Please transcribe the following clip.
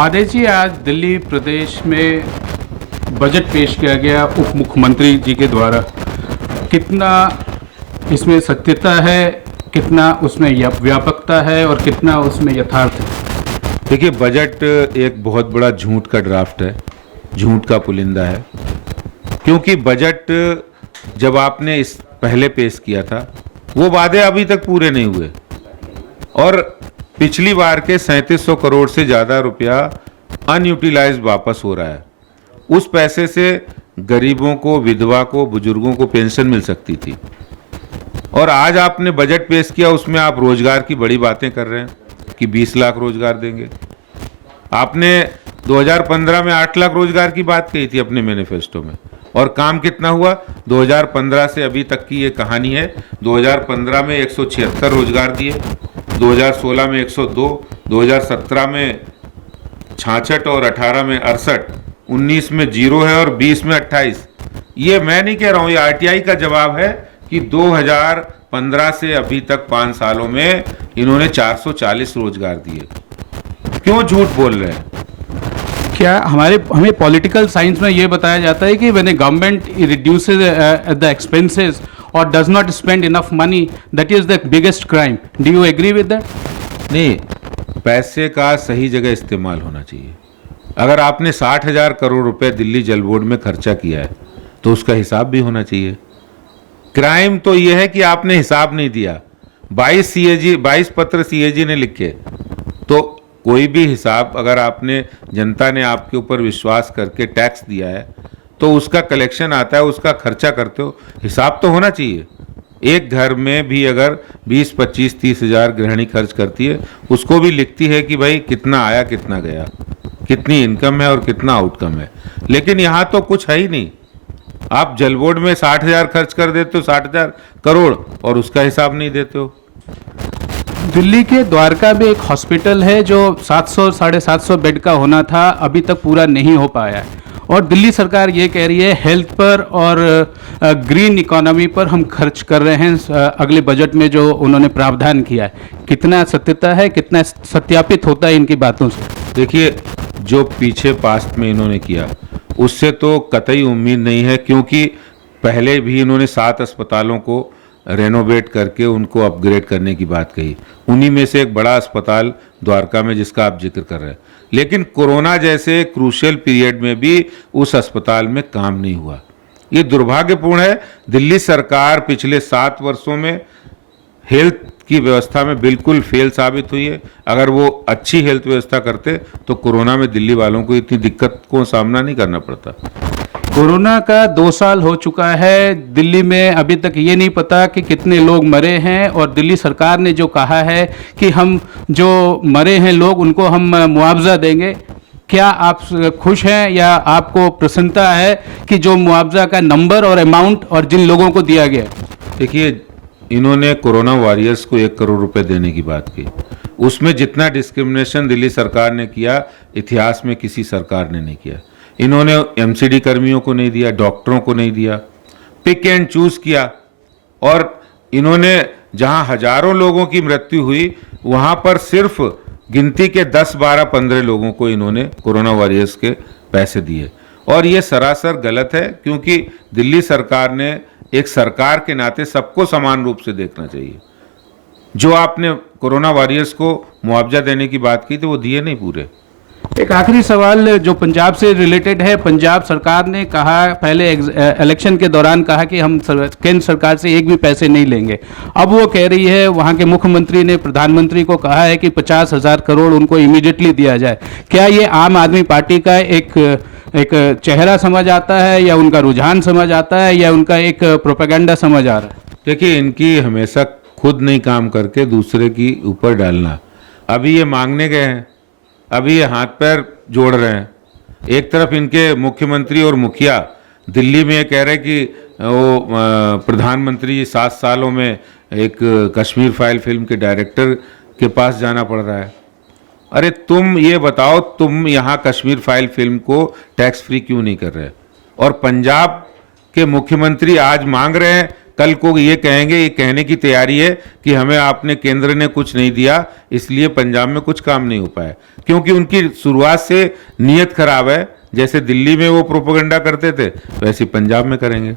आदेश जी, आज दिल्ली प्रदेश में बजट पेश किया गया उप मुख्यमंत्री जी के द्वारा। कितना इसमें सत्यता है, कितना उसमें व्यापकता है और कितना उसमें यथार्थ है? देखिए, बजट एक बहुत बड़ा झूठ का ड्राफ्ट है, झूठ का पुलिंदा है। क्योंकि बजट जब आपने इस पहले पेश किया था, वो वादे अभी तक पूरे नहीं हुए और पिछली बार के 3700 करोड़ से ज़्यादा रुपया अनयूटिलाइज्ड वापस हो रहा है। उस पैसे से गरीबों को, विधवा को, बुजुर्गों को पेंशन मिल सकती थी। और आज आपने बजट पेश किया, उसमें आप रोजगार की बड़ी बातें कर रहे हैं कि 20 लाख रोजगार देंगे। आपने 2015 में 8 लाख रोजगार की बात कही थी अपने मैनिफेस्टो में, और काम कितना हुआ? 2015 से अभी तक की ये कहानी है। 2015 में 176 रोजगार दिए, 2016 में 102, 2017 में 66 और 18 में 68, 19 में 0 है और 20 में 28। ये मैं नहीं कह रहा हूँ, ये आरटीआई का जवाब है कि 2015 से अभी तक 5 सालों में इन्होंने 440 रोजगार दिए। क्यों झूठ बोल रहे हैं? क्या हमें पॉलिटिकल साइंस में ये बताया जाता है कि when government reduces the expenses और does not spend enough money, that is the biggest crime. Do you agree with that? नहीं, पैसे का सही जगह इस्तेमाल होना चाहिए। अगर आपने 60,000 करोड़ रुपए दिल्ली जल बोर्ड में खर्चा किया है तो उसका हिसाब भी होना चाहिए। क्राइम तो यह है कि आपने हिसाब नहीं दिया। 22 पत्र सीएजी ने लिखे, तो कोई भी हिसाब, अगर आपने, जनता ने आपके ऊपर विश्वास करके टैक्स दिया है तो उसका कलेक्शन आता है, उसका खर्चा करते हो, हिसाब तो होना चाहिए। एक घर में भी अगर 20, 25, 30 हज़ार गृहिणी खर्च करती है, उसको भी लिखती है कि भाई कितना आया, कितना गया, कितनी इनकम है और कितना आउटकम है। लेकिन यहाँ तो कुछ है ही नहीं। आप जल बोर्ड में 60,000 खर्च कर देते हो, 60,000 करोड़, और उसका हिसाब नहीं देते हो। दिल्ली के द्वारका में एक हॉस्पिटल है जो 700 750 बेड का होना था, अभी तक पूरा नहीं हो पाया है। और दिल्ली सरकार ये कह रही है हेल्थ पर और ग्रीन इकोनॉमी पर हम खर्च कर रहे हैं अगले बजट में जो उन्होंने प्रावधान किया है। कितना सत्यता है, कितना सत्यापित होता है इनकी बातों से? देखिए, जो पीछे पास्ट में इन्होंने किया उससे तो कतई उम्मीद नहीं है, क्योंकि पहले भी इन्होंने 7 अस्पतालों को रेनोवेट करके उनको अपग्रेड करने की बात कही। उन्हीं में से एक बड़ा अस्पताल द्वारका में जिसका आप जिक्र कर रहे हैं। लेकिन कोरोना जैसे क्रूशियल पीरियड में भी उस अस्पताल में काम नहीं हुआ। ये दुर्भाग्यपूर्ण है। दिल्ली सरकार पिछले 7 वर्षों में हेल्थ की व्यवस्था में बिल्कुल फेल साबित हुई है। अगर वो अच्छी हेल्थ व्यवस्था करते तो कोरोना में दिल्ली वालों को इतनी दिक्कत को सामना नहीं करना पड़ता। कोरोना का 2 साल हो चुका है, दिल्ली में अभी तक ये नहीं पता कि कितने लोग मरे हैं। और दिल्ली सरकार ने जो कहा है कि हम जो मरे हैं लोग उनको हम मुआवजा देंगे, क्या आप खुश हैं या आपको प्रसन्नता है कि जो मुआवजा का नंबर और अमाउंट और जिन लोगों को दिया गया? देखिए, इन्होंने कोरोना वॉरियर्स को 1 करोड़ रुपए देने की बात की। उसमें जितना डिस्क्रिमिनेशन दिल्ली सरकार ने किया, इतिहास में किसी सरकार ने नहीं किया। इन्होंने एमसीडी कर्मियों को नहीं दिया, डॉक्टरों को नहीं दिया, पिक एंड चूज किया। और इन्होंने जहां हजारों लोगों की मृत्यु हुई, वहां पर सिर्फ गिनती के 10, 12, 15 लोगों को इन्होंने कोरोना वॉरियर्स के पैसे दिए। और ये सरासर गलत है, क्योंकि दिल्ली सरकार ने एक सरकार के नाते सबको समान रूप से देखना चाहिए। जो आपने कोरोना वॉरियर्स को मुआवजा देने की बात की थी, वो दिए नहीं पूरे। एक आखिरी सवाल जो पंजाब से रिलेटेड है। पंजाब सरकार ने कहा, पहले इलेक्शन के दौरान कहा कि हम केंद्र सरकार से एक भी पैसे नहीं लेंगे। अब वो कह रही है, वहाँ के मुख्यमंत्री ने प्रधानमंत्री को कहा है कि 50,000 करोड़ उनको इमीडिएटली दिया जाए। क्या ये आम आदमी पार्टी का एक चेहरा समझ आता है, या उनका रुझान समझ आता है, या उनका एक प्रोपेगेंडा समझ आ रहा है? देखिए, इनकी हमेशा खुद नहीं काम करके दूसरे की ऊपर डालना। अभी ये मांगने गए हैं, अभी ये हाथ पैर जोड़ रहे हैं। एक तरफ इनके मुख्यमंत्री और मुखिया दिल्ली में ये कह रहे हैं कि वो प्रधानमंत्री 7 सालों में एक कश्मीर फाइल फिल्म के डायरेक्टर के पास जाना पड़ रहा है। अरे तुम ये बताओ, तुम यहाँ कश्मीर फाइल फिल्म को टैक्स फ्री क्यों नहीं कर रहे? और पंजाब के मुख्यमंत्री आज मांग रहे हैं कल को ये कहेंगे, ये कहने की तैयारी है कि हमें आपने केंद्र ने कुछ नहीं दिया इसलिए पंजाब में कुछ काम नहीं हो पाया, क्योंकि उनकी शुरुआत से नीयत खराब है। जैसे दिल्ली में वो प्रोपेगेंडा करते थे वैसे पंजाब में करेंगे।